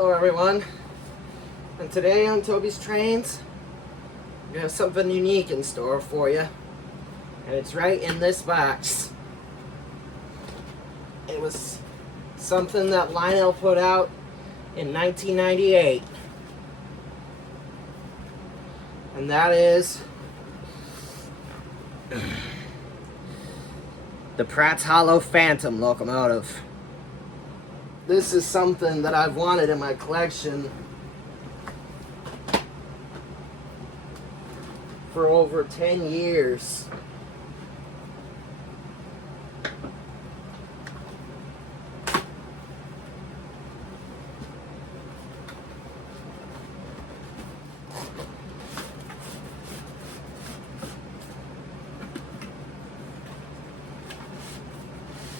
Hello everyone, and today on Toby's Trains we have something unique in store for you, and it's right in this box. It was something that Lionel put out in 1998, and that is the Pratt's Hollow Phantom locomotive. This is something that I've wanted in my collection for over 10 years.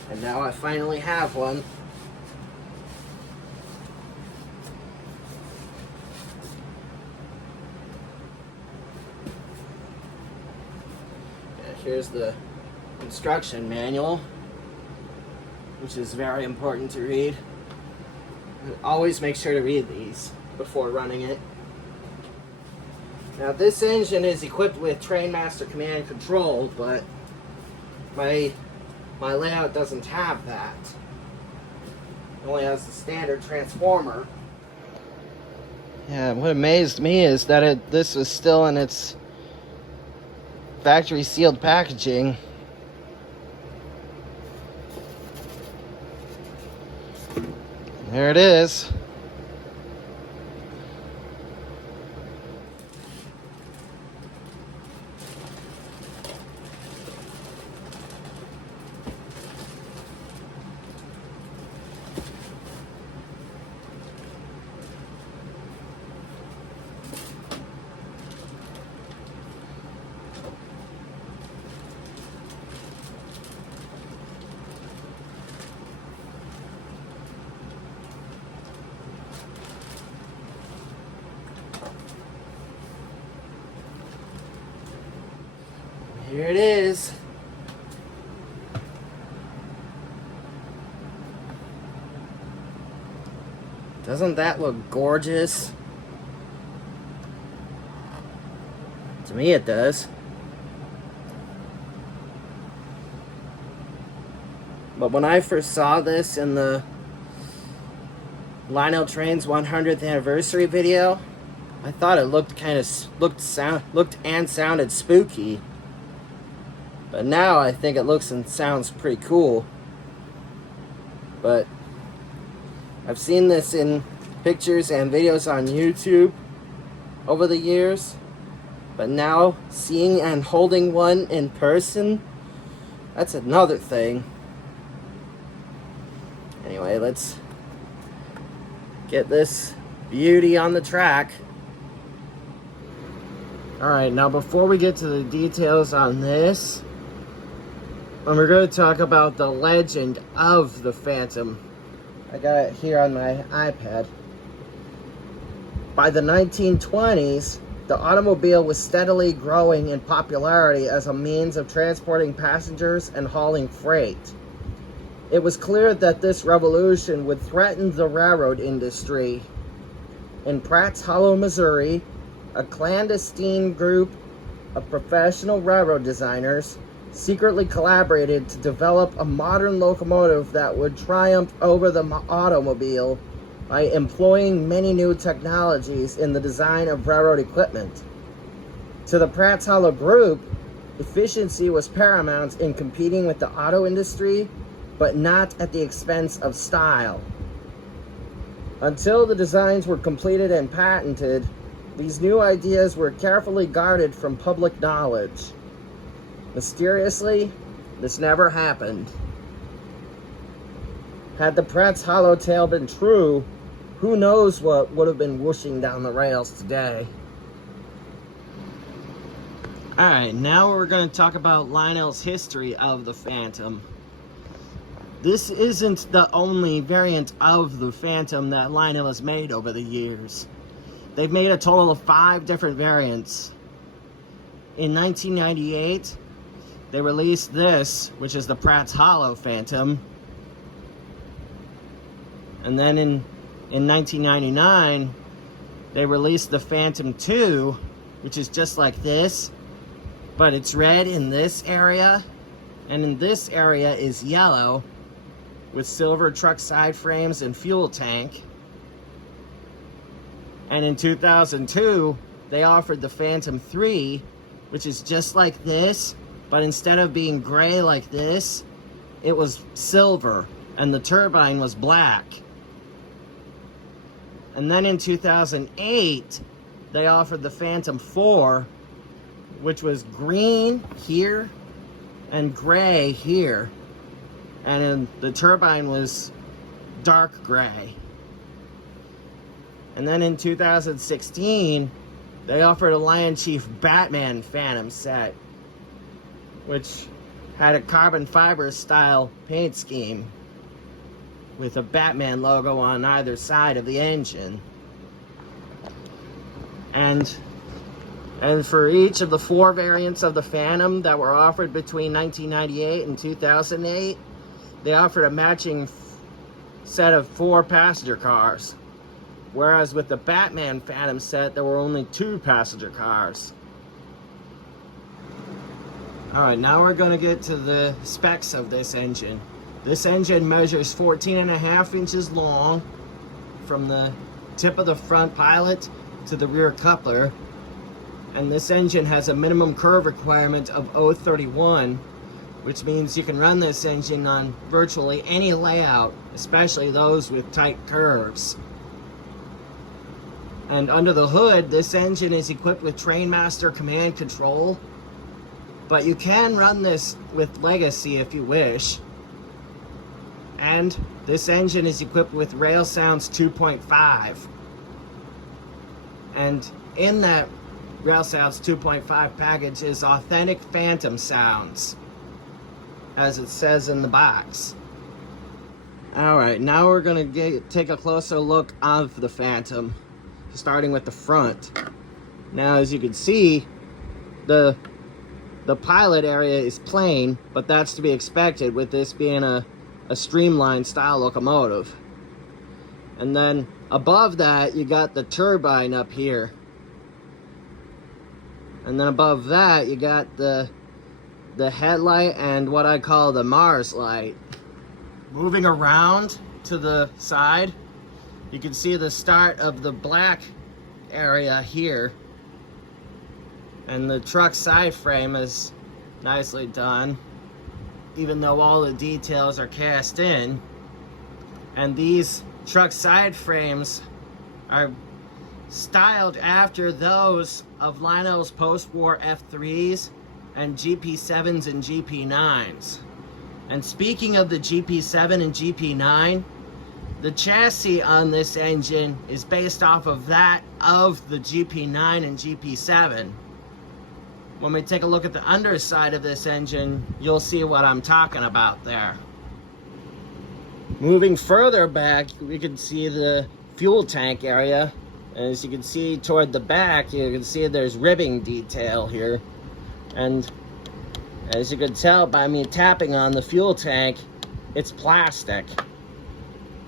And now I finally have one. Here's the instruction manual, which is very important to read. Always make sure to read these before running it. Now this engine is equipped with Trainmaster Command Control, but my layout doesn't have that. It only has the standard transformer. Yeah, what amazed me is that this was still in its factory sealed packaging. There it is. Here it is. Doesn't that look gorgeous? To me it does. But when I first saw this in the Lionel Train's 100th anniversary video, I thought it looked looked and sounded spooky. But now I think it looks and sounds pretty cool. But I've seen this in pictures and videos on YouTube over the years. But now seeing and holding one in person, that's another thing. Anyway, let's get this beauty on the track. Alright, now before we get to the details on this, and we're going to talk about the legend of the Phantom. I got it here on my iPad. By the 1920s, the automobile was steadily growing in popularity as a means of transporting passengers and hauling freight. It was clear that this revolution would threaten the railroad industry. In Pratt's Hollow, Missouri, a clandestine group of professional railroad designers secretly collaborated to develop a modern locomotive that would triumph over the automobile by employing many new technologies in the design of railroad equipment. To the Pratt's Hollow group, efficiency was paramount in competing with the auto industry, but not at the expense of style. Until the designs were completed and patented, these new ideas were carefully guarded from public knowledge. Mysteriously, this never happened. Had the Pratt's Hollow tale been true, who knows what would have been whooshing down the rails today. Alright, now we're going to talk about Lionel's history of the Phantom. This isn't the only variant of the Phantom that Lionel has made over the years. They've made a total of 5 different variants. In 1998, they released this, which is the Pratt's Hollow Phantom. And then in in 1999, they released the Phantom 2, which is just like this, but it's red in this area, and in this area is yellow with silver truck side frames and fuel tank. And in 2002, they offered the Phantom 3, which is just like this, but instead of being gray like this, it was silver, and the turbine was black. And then in 2008, they offered the Phantom 4, which was green here and gray here. And then the turbine was dark gray. And then in 2016, they offered a Lion Chief Batman Phantom set, which had a carbon fiber style paint scheme with a Batman logo on either side of the engine. And for each of the 4 variants of the Phantom that were offered between 1998 and 2008, they offered a matching set of 4 passenger cars. Whereas with the Batman Phantom set, there were only 2 passenger cars. Alright, now we're going to get to the specs of this engine. This engine measures 14.5 inches long from the tip of the front pilot to the rear coupler. And this engine has a minimum curve requirement of 0.31, which means you can run this engine on virtually any layout, especially those with tight curves. And under the hood, this engine is equipped with Trainmaster command control, but you can run this with Legacy if you wish. And this engine is equipped with Rail Sounds 2.5. And in that Rail Sounds 2.5 package is authentic Phantom sounds, as it says in the box. Alright, now we're going to take a closer look of the Phantom, starting with the front. Now, as you can see, the pilot area is plain, but that's to be expected with this being a streamlined style locomotive. And then above that, you got the turbine up here. And then above that, you got the headlight and what I call the Mars light. Moving around to the side, you can see the start of the black area here. And the truck side frame is nicely done, even though all the details are cast in. And these truck side frames are styled after those of Lionel's post-war F3s and GP7s and GP9s. And speaking of the GP7 and GP9, the chassis on this engine is based off of that of the GP9 and GP7. When we take a look at the underside of this engine, you'll see what I'm talking about there. Moving further back, we can see the fuel tank area. As you can see toward the back, you can see there's ribbing detail here. And as you can tell by me tapping on the fuel tank, it's plastic.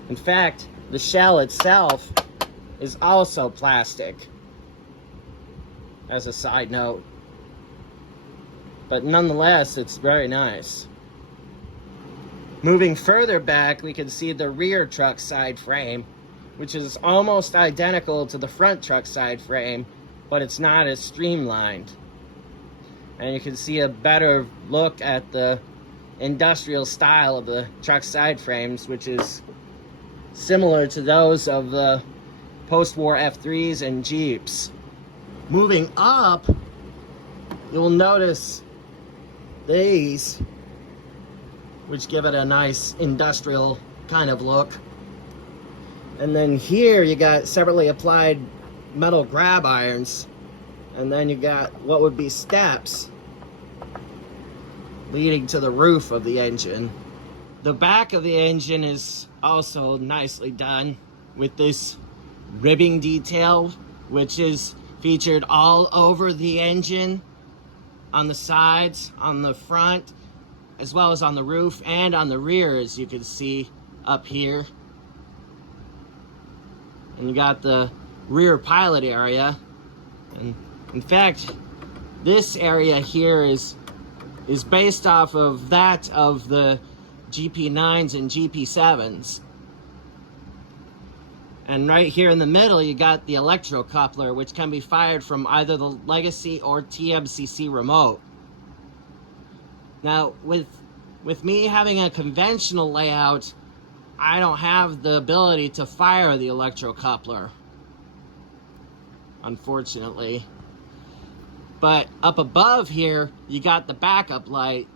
In fact, the shell itself is also plastic, as a side note. But nonetheless, it's very nice. Moving further back, we can see the rear truck side frame, which is almost identical to the front truck side frame, but it's not as streamlined. And you can see a better look at the industrial style of the truck side frames, which is similar to those of the post-war F3s and Jeeps. Moving up, you'll notice these, which give it a nice industrial kind of look. And then here you got separately applied metal grab irons, and then you got what would be steps leading to the roof of the engine. The back of the engine is also nicely done with this ribbing detail, which is featured all over the engine, on the sides, on the front, as well as on the roof and on the rear, as you can see up here. and you got the rear pilot area. And in fact, this area here is based off of that of the GP9s and GP7s. And right here in the middle, you got the electrocoupler, which can be fired from either the Legacy or TMCC remote. Now, with me having a conventional layout, I don't have the ability to fire the electrocoupler, unfortunately. But up above here, you got the backup light,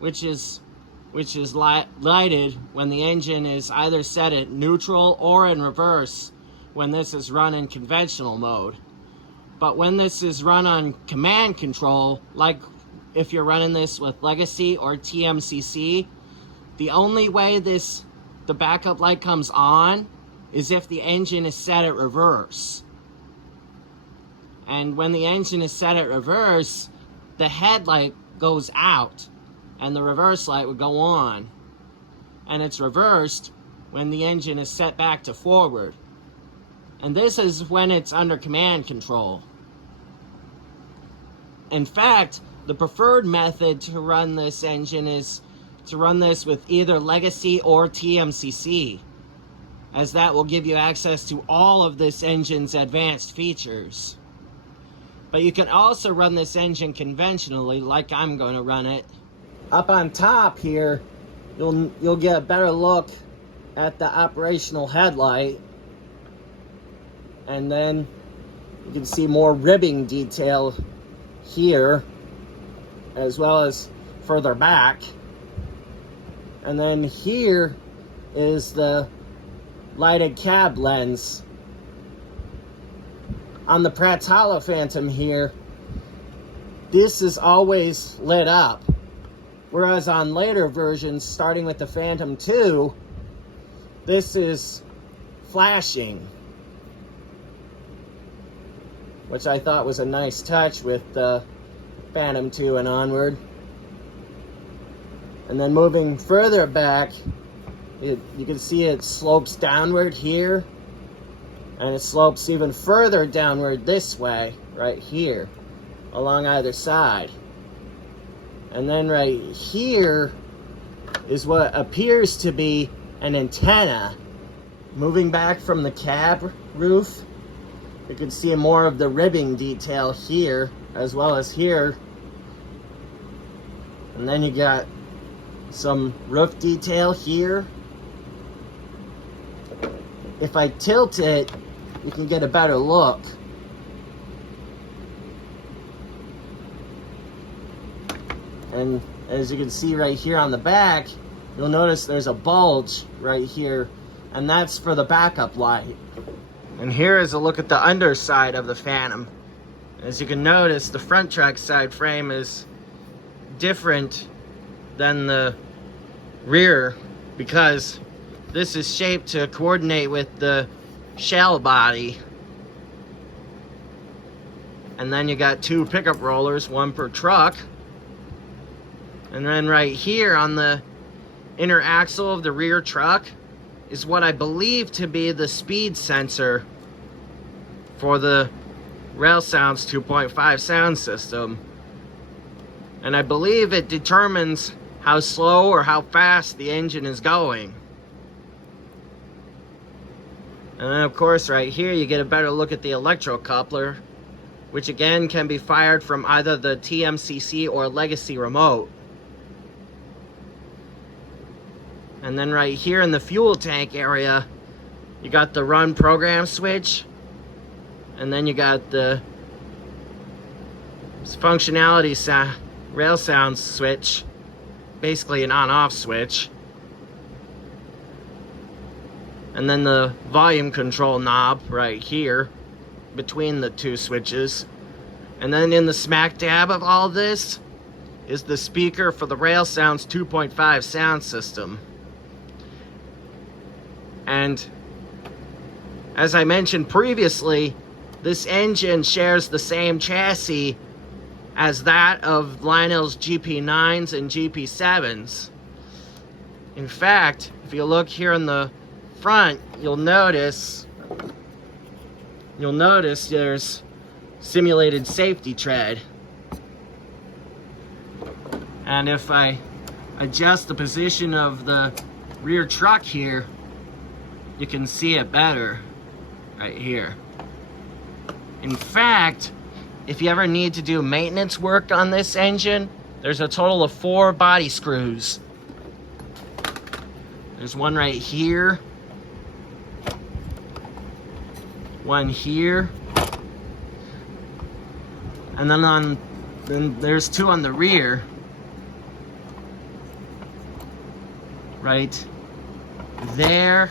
which is lighted when the engine is either set at neutral or in reverse when this is run in conventional mode. But when this is run on command control, like if you're running this with Legacy or TMCC, the only way the backup light comes on is if the engine is set at reverse. And when the engine is set at reverse, the headlight goes out and the reverse light would go on. And it's reversed when the engine is set back to forward. And this is when it's under command control. In fact, the preferred method to run this engine is to run this with either Legacy or TMCC, as that will give you access to all of this engine's advanced features. But you can also run this engine conventionally, like I'm going to run it. Up on top here, you'll get a better look at the operational headlight, and then you can see more ribbing detail here, as well as further back. And then here is the lighted cab lens. On the Pratt's Hollow Phantom here, this is always lit up. Whereas on later versions, starting with the Phantom 2, this is flashing, which I thought was a nice touch with the Phantom 2 and onward. And then moving further back, you can see it slopes downward here, and it slopes even further downward this way, right here, along either side. And then right here is what appears to be an antenna. Moving back from the cab roof, you can see more of the ribbing detail here, as well as here. And then you got some roof detail here. If I tilt it, you can get a better look. And as you can see right here on the back, you'll notice there's a bulge right here, and that's for the backup light. And here is a look at the underside of the Phantom. As you can notice, the front track side frame is different than the rear, because this is shaped to coordinate with the shell body. And then you got two pickup rollers, one per truck. And then right here on the inner axle of the rear truck is what I believe to be the speed sensor for the Rail Sounds 2.5 sound system. And I believe it determines how slow or how fast the engine is going. And then of course right here you get a better look at the electrocoupler, which again can be fired from either the TMCC or Legacy remote. And then right here in the fuel tank area, you got the run program switch, and then you got the functionality rail sounds switch, basically an on-off switch. And then the volume control knob right here between the two switches. And then in the smack dab of all this is the speaker for the Rail Sounds 2.5 sound system. And as I mentioned previously, this engine shares the same chassis as that of Lionel's GP9s and GP7s. In fact, if you look here in the front, you'll notice there's simulated safety tread. And if I adjust the position of the rear truck here, you can see it better right here. In fact, if you ever need to do maintenance work on this engine, there's a total of 4 body screws. There's one right here, one here, and then there's 2 on the rear, right there,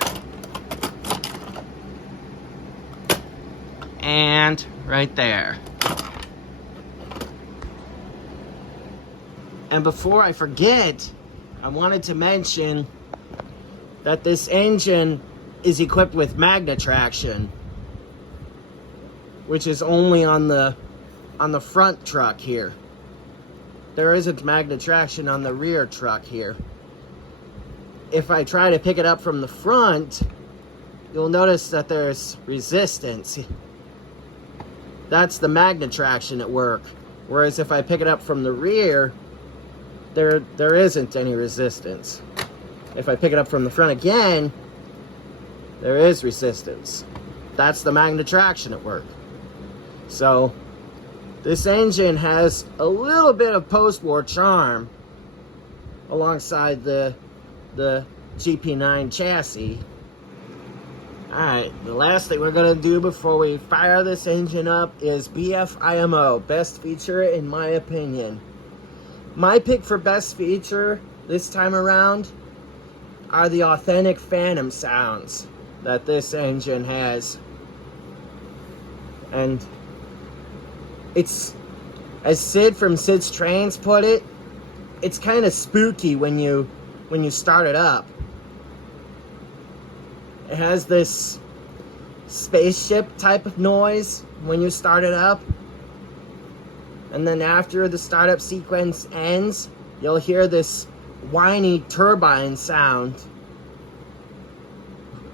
and right there. And before I forget, I wanted to mention that this engine is equipped with magnet traction, which is only on the front truck here. There isn't magnet traction on the rear truck here. If I try to pick it up from the front, you'll notice that there's resistance. That's the magnet traction at work. Whereas if I pick it up from the rear, there isn't any resistance. If I pick it up from the front again, there is resistance. That's the magnet traction at work. So this engine has a little bit of post-war charm alongside the GP9 chassis. Alright, the last thing we're going to do before we fire this engine up is BFIMO, best feature in my opinion. My pick for best feature this time around are the authentic phantom sounds that this engine has. And it's, as Sid from Sid's Trains put it, it's kind of spooky when you start it up. It has this spaceship type of noise when you start it up. And then after the startup sequence ends, you'll hear this whiny turbine sound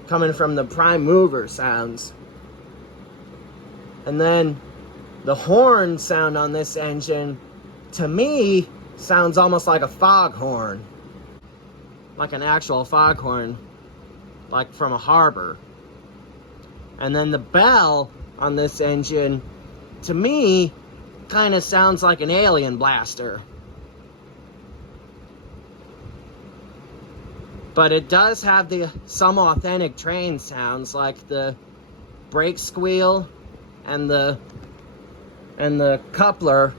coming from the prime mover sounds. And then the horn sound on this engine, to me, sounds almost like a foghorn. Like an actual foghorn, like from a harbor. And then the bell on this engine, to me, kind of sounds like an alien blaster. But it does have some authentic train sounds, like the brake squeal and the coupler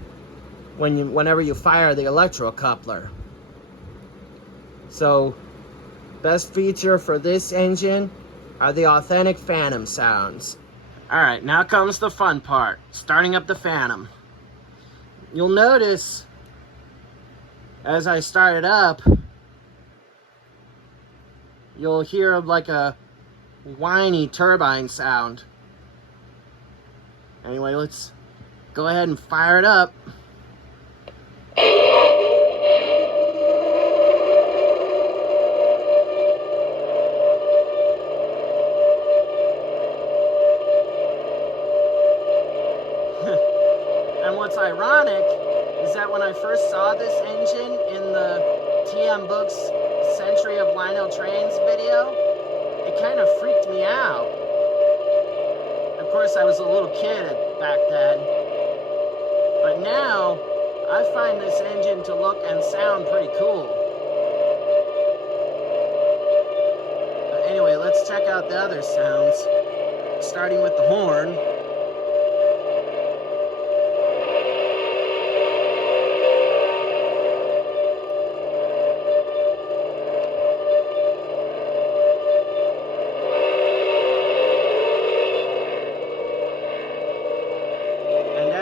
whenever you fire the electro coupler. So, best feature for this engine are the authentic phantom sounds. Alright, now comes the fun part, starting up the Phantom. You'll notice, as I start it up, you'll hear like a whiny turbine sound. Anyway, let's go ahead and fire it up. And what's ironic is that when I first saw this engine in the TM Books Century of Lionel Trains video, it kind of freaked me out. Of course, I was a little kid back then. But now, I find this engine to look and sound pretty cool. But anyway, let's check out the other sounds, starting with the horn.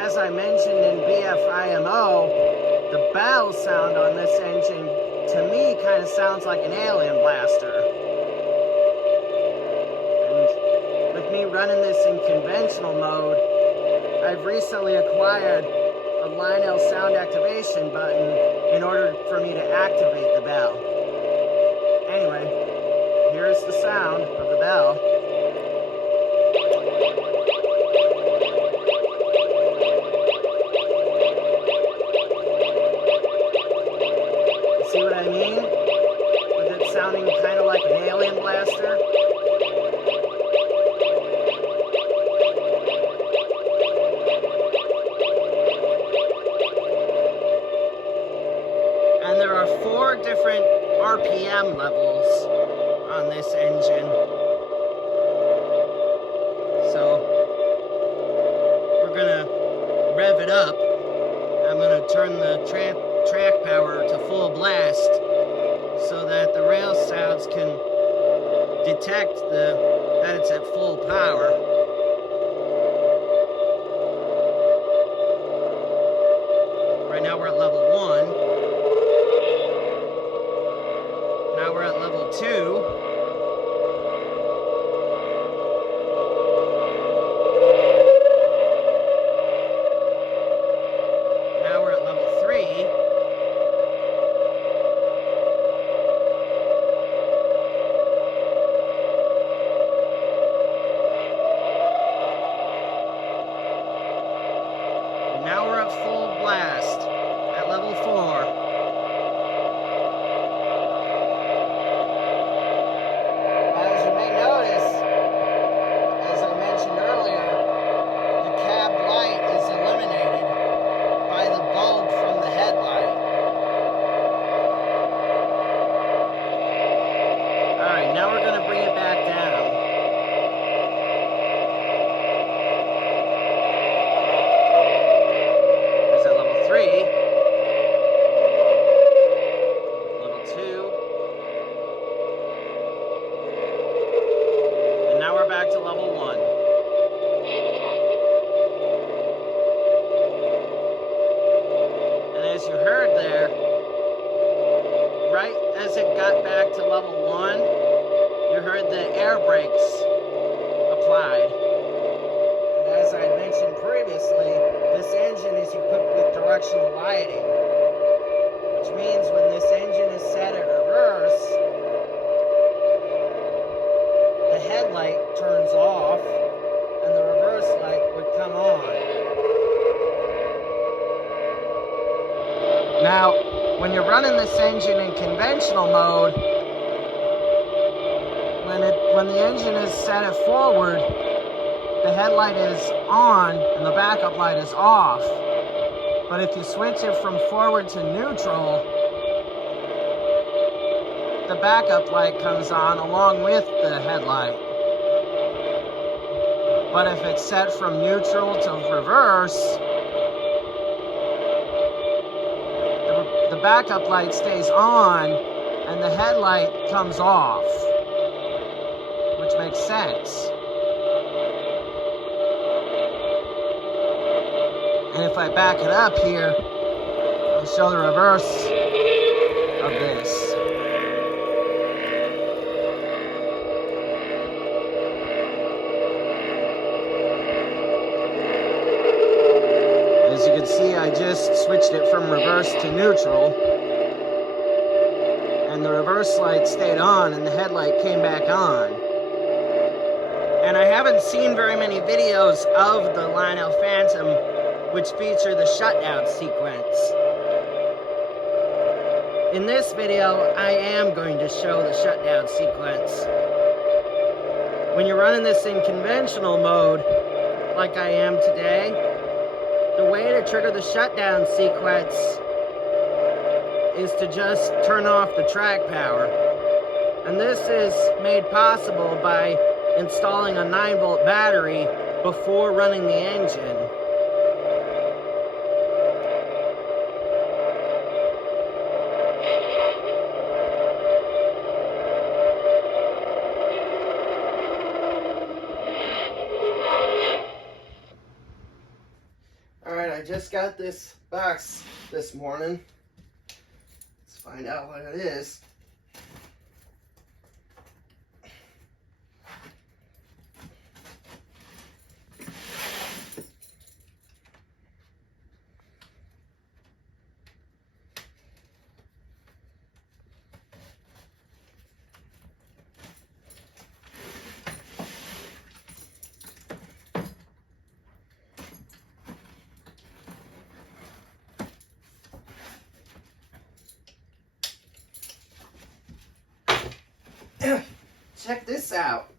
As I mentioned in BFIMO, the bell sound on this engine, to me, kind of sounds like an alien blaster. And with me running this in conventional mode, I've recently acquired a Lionel sound activation button in order for me to activate the bell. Anyway, here's the sound of the well. See what I mean? With it sounding kind of like an alien blaster. And there are 4 different RPM levels on this engine. So we're gonna rev it up. I'm gonna turn the track power to full blast so that the rail sounds can detect that it's at full power. Right now we're at level 1. Now we're at level 2. Now we're at level 3. Now we're at full blast at level 4. As you may notice, as I mentioned earlier, the cab light is illuminated by the bulb from the headlight. Alright, now we're going to bring it back down. There's at level 3, level 2, and now we're back to level 1. And as you heard there, right as it got back to level 1, you heard the air brakes applied. And as I mentioned previously, this engine is equipped with directional lighting, which means when this engine is set at reverse, the headlight turns off and the reverse light would come on. Now, when you're running this engine in conventional mode, when the engine is set at forward, the headlight is on and the backup light is off. But if you switch it from forward to neutral, the backup light comes on along with the headlight. But if it's set from neutral to reverse, the backup light stays on and the headlight comes off, which makes sense. And if I back it up here, I'll show the reverse of this. As you can see, I just switched it from reverse to neutral, and the reverse light stayed on and the headlight came back on. And I haven't seen very many videos of the Lionel Phantom which feature the shutdown sequence. In this video, I am going to show the shutdown sequence. When you're running this in conventional mode, like I am today, the way to trigger the shutdown sequence is to just turn off the track power. And this is made possible by installing a 9-volt battery before running the engine. Alright, I just got this box this morning. Let's find out what it is. check this out.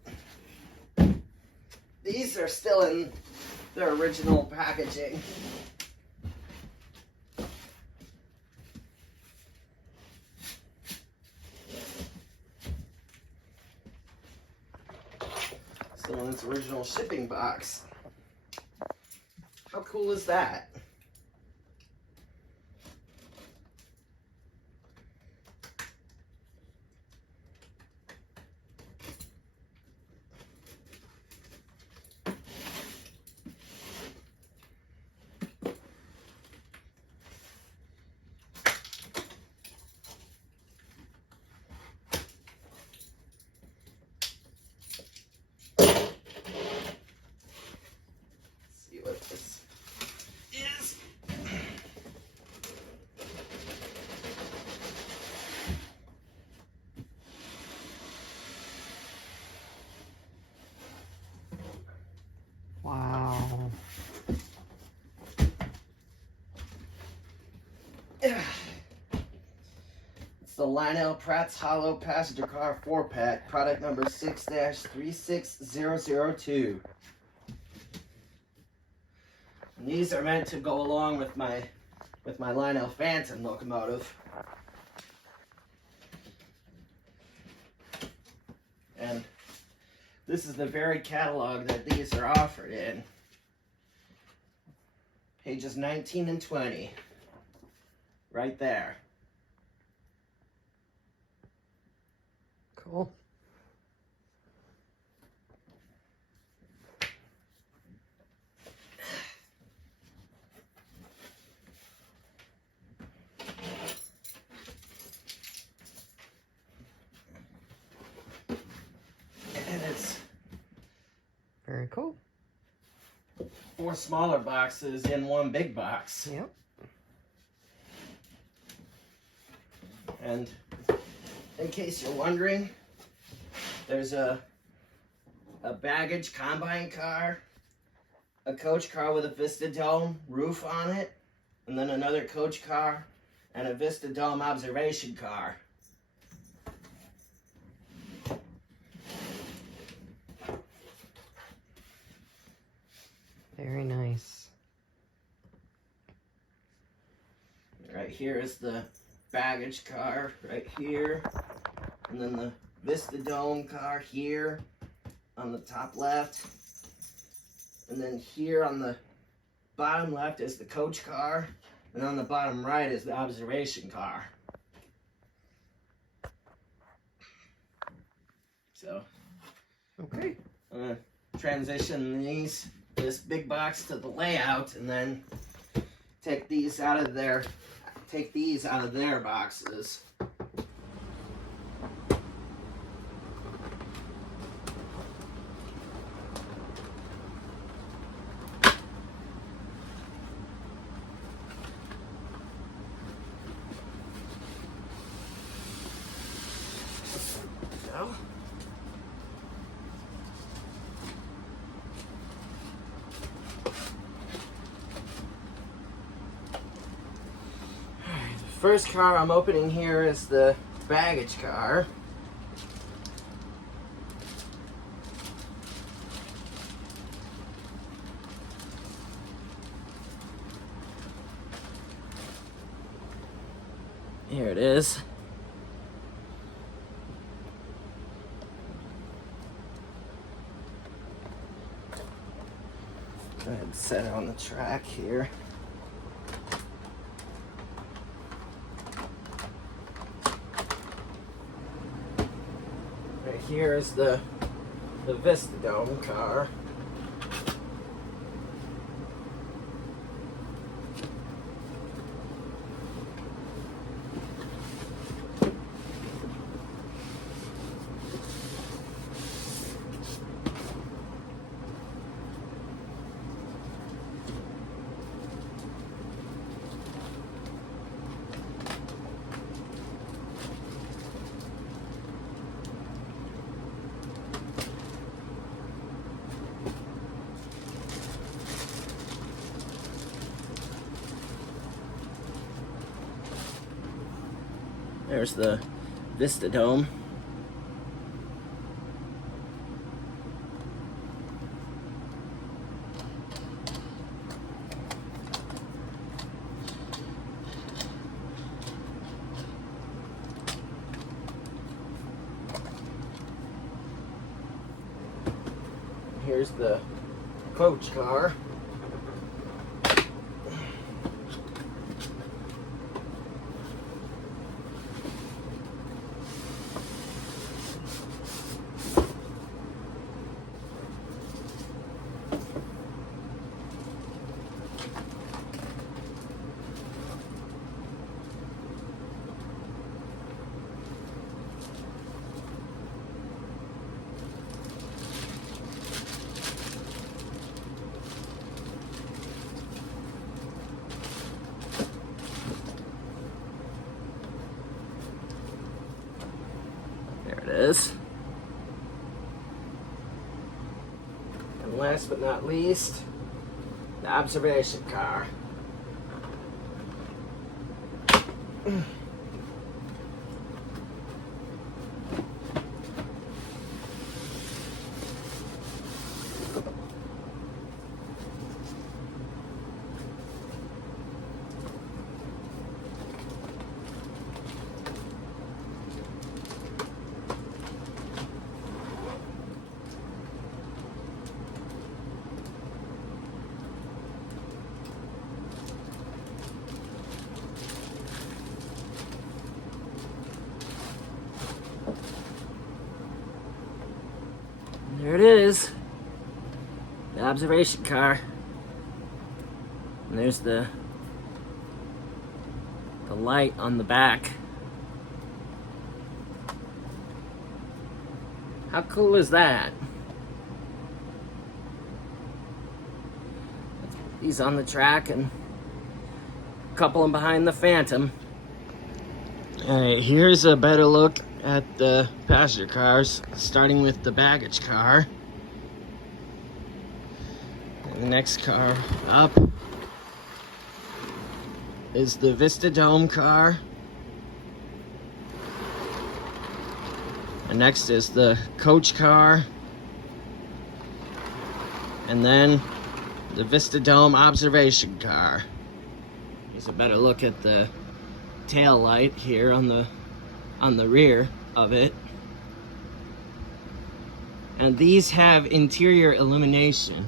These are still in their original packaging. Still in its original shipping box. How cool is that? This is wow. It's the Lionel Pratt's Hollow Passenger Car 4-pack, product number 6-36002. These are meant to go along with my Lionel Phantom locomotive. And this is the very catalog that these are offered in. Pages 19 and 20. Right there. Cool. And it's Very cool. 4 smaller boxes in 1 big box. Yep. And in case you're wondering, there's a baggage combine car, a coach car with a Vista Dome roof on it, and then another coach car and a Vista Dome observation car. Very nice. Right here is the baggage car right here, and then the Vista Dome car here on the top left, and then here on the bottom left is the coach car, and on the bottom right is the observation car. So Okay. I'm gonna transition this big box to the layout, and then take these out of their boxes. So, first car I'm opening here is the baggage car. Here it is. Go ahead and set it on the track here. Right here is the Vista Dome car. There's the Vista Dome. here's the coach car. Is. And last but not least, the observation car. There it is, the observation car. And there's the light on the back. How cool is that? He's on the track and coupling behind the Phantom. Alright, here's a better look at the passenger cars, starting with the baggage car. And the next car up is the Vista Dome car. And next is the coach car. And then the Vista Dome observation car. Here's a better look at the tail light here on the rear of it. And these have interior illumination.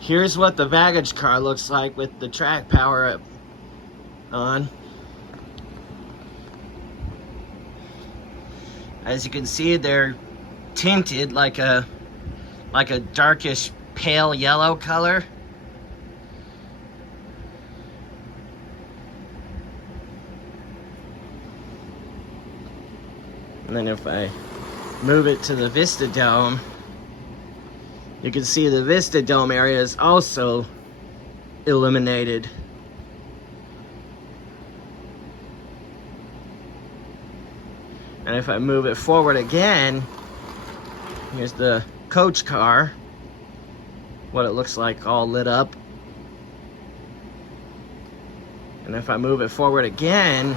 Here's what the baggage car looks like with the track power up on. As you can see, they're tinted like a darkish pale yellow color. And then if I move it to the Vista Dome, you can see the Vista Dome area is also illuminated. And if I move it forward again, here's the coach car, what it looks like all lit up. And if I move it forward again,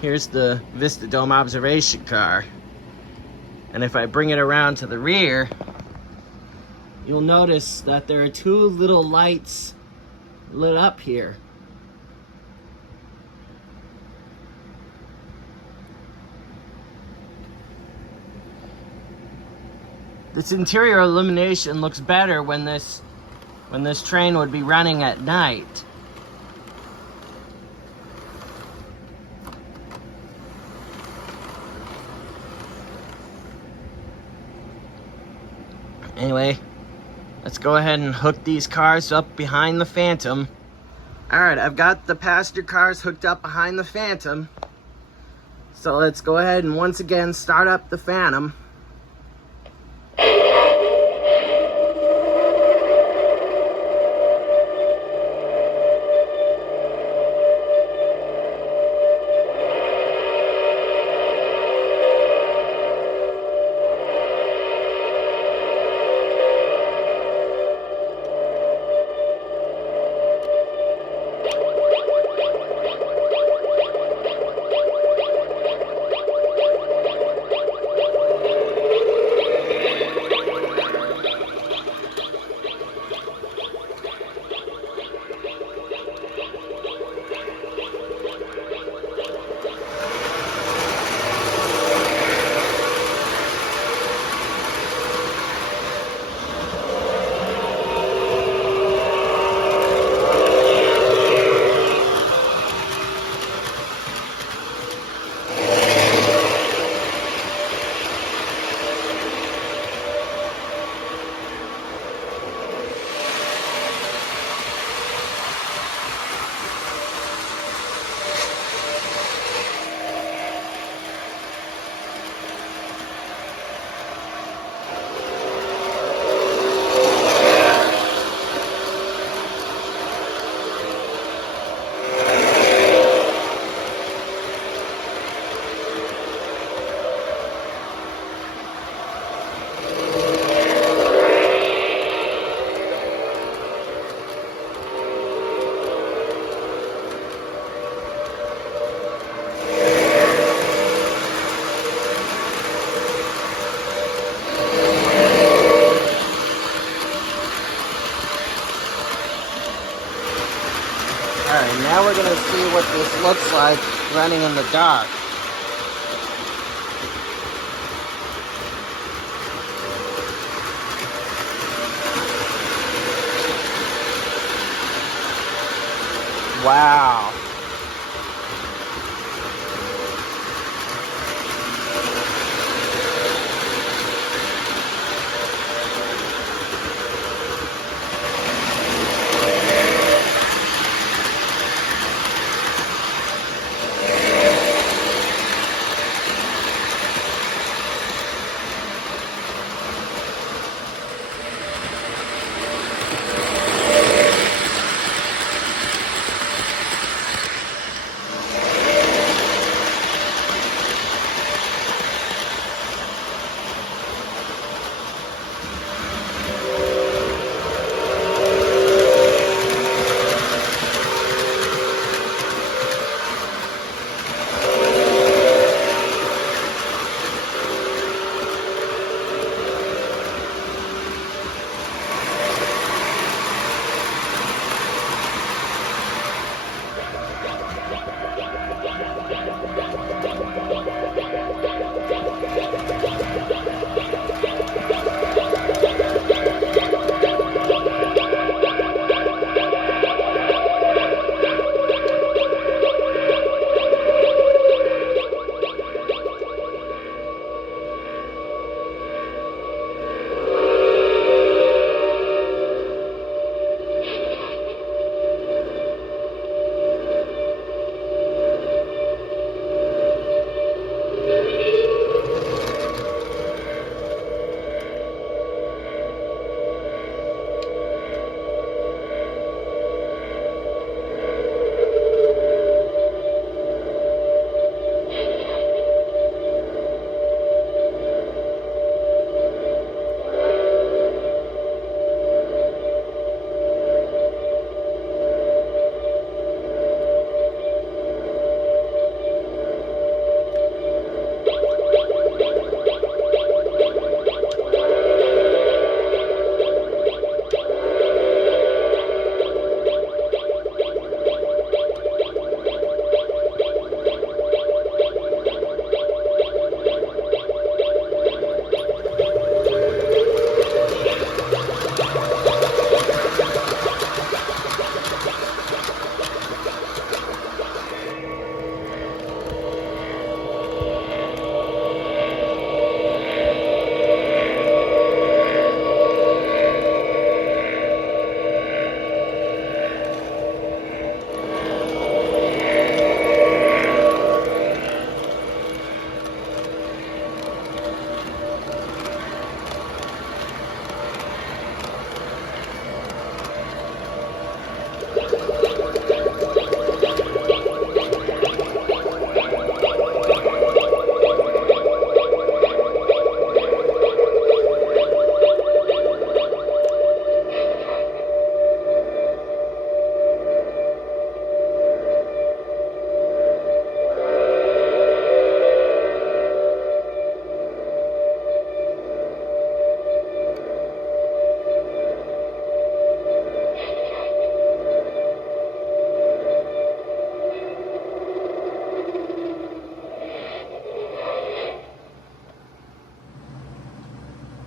here's the Vista Dome observation car. And if I bring it around to the rear, you'll notice that there are two little lights lit up here. This interior illumination looks better when this train would be running at night. Anyway, let's go ahead and hook these cars up behind the Phantom. Alright, I've got the passenger cars hooked up behind the Phantom. So let's go ahead and once again start up the Phantom. this looks like running in the dark. Wow.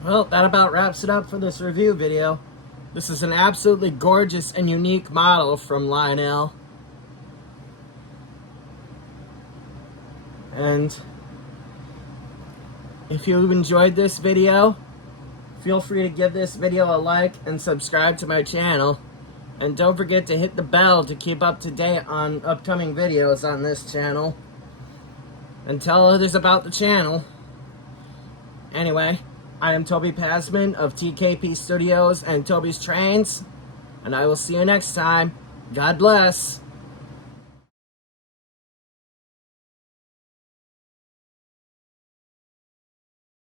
Well, that about wraps it up for this review video. This is an absolutely gorgeous and unique model from Lionel. And if you enjoyed this video, feel free to give this video a like and subscribe to my channel. And don't forget to hit the bell to keep up to date on upcoming videos on this channel. And tell others about the channel. Anyway, I am Toby Pasman of TKP Studios and Toby's Trains. And I will see you next time. God bless.